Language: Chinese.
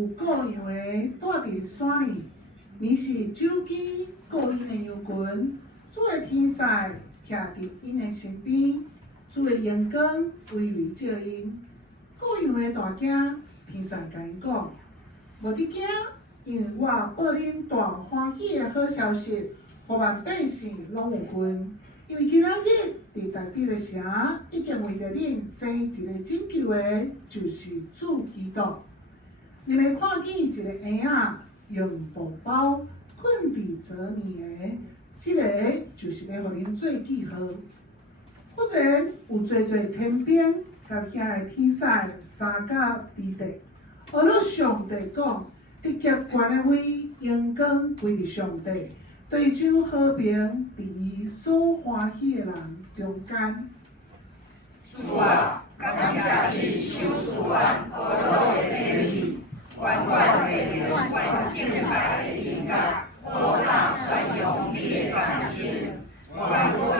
有各样的住伫山里，你是手机顾因的羊群，主的天使徛伫因的身边，主的阳光微微照因。各样的大惊，天使甲因讲：无得惊，因为我报恁大欢喜的好消息，互万百姓拢有份。因为今仔日伫大地的城，已经为着恁生一个拯救的，就是主基督。你们看见一个婴仔用布包困伫泽里的，这个就是要互恁做记号。忽然有侪天兵甲遐的天使三甲伫地，学了上帝讲：直接权的位阳光归伫上帝。对酒和平，伫伊所欢喜的人中间。主啊，感谢你收赐阮学乐的礼物，愿阮会用阮敬拜的音乐，好大宣扬你的感谢。愿我